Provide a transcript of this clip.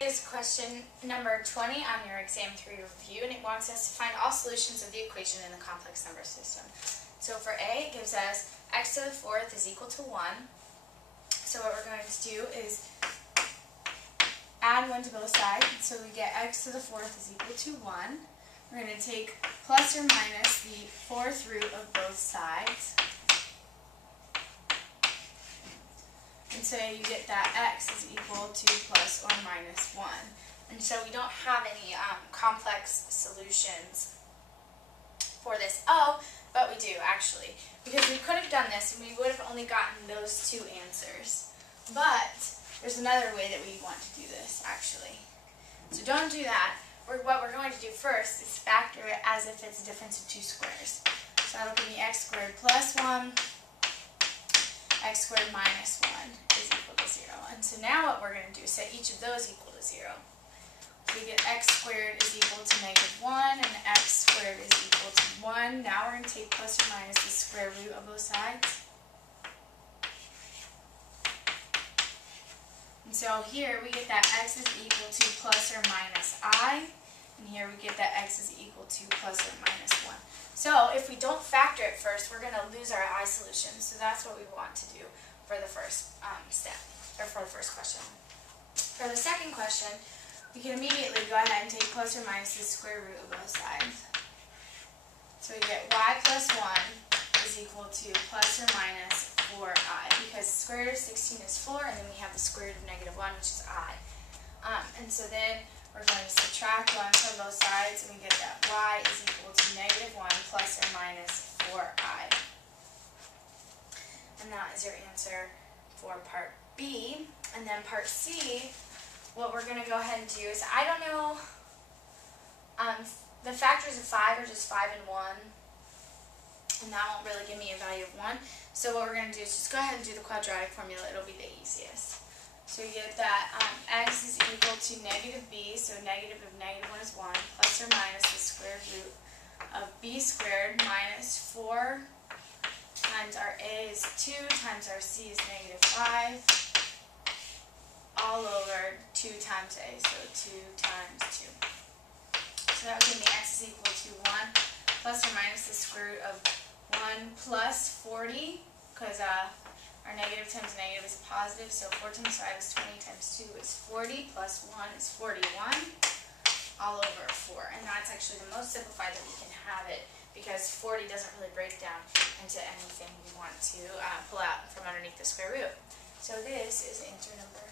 Is question number 20 on your exam 3 review, and it wants us to find all solutions of the equation in the complex number system. So for A, it gives us x to the 4th is equal to 1. So what we're going to do is add 1 to both sides. So we get x to the 4th is equal to 1. We're going to take plus or minus the 4th root of both sides. And so you get that x is equal to plus or minus 1. And so we don't have any complex solutions for this O, but we do actually. Because we could have done this and we would have only gotten those two answers. But there's another way that we want to do this actually. So don't do that. What we're going to do first is factor it as if it's a difference of two squares. So that'll give me x squared plus 1, x squared minus 1 is equal to 0. And so now what we're going to do is set each of those equal to 0. So we get x squared is equal to negative 1 and x squared is equal to 1. Now we're going to take plus or minus the square root of both sides. And so here we get that x is equal to plus or minus I, and here we get that x is equal to plus or minus 1. So if we don't factor it first, we're going to lose our I solution. So that's what we want to do for the first step, or for the first question. For the second question, we can immediately go ahead and take plus or minus the square root of both sides. So we get y plus 1 is equal to plus or minus 4i, because the square root of 16 is 4, and then we have the square root of negative 1, which is I. And so then we're going to subtract 1 from both sides, and we get that y is equal to negative 1 plus or minus 4i. And that is your answer for part B. And then part C, what we're going to go ahead and do is, I don't know, the factors of 5 are just 5 and 1. And that won't really give me a value of 1. So what we're going to do is just go ahead and do the quadratic formula. It'll be the easiest. So you get that x is equal to negative b, so negative of negative 1 is 1, plus or minus the square root of b squared minus 4 times our a is 2 times our c is negative 5, all over 2 times a, so 2 times 2. So that would give me x is equal to 1 plus or minus the square root of 1 plus 40, because our negative times negative is positive, so 4 times 5 is 20 times 2 is 40, plus 1 is 41, all over 4. And that's actually the most simplified that we can have it, because 40 doesn't really break down into anything we want to pull out from underneath the square root. So this is answer number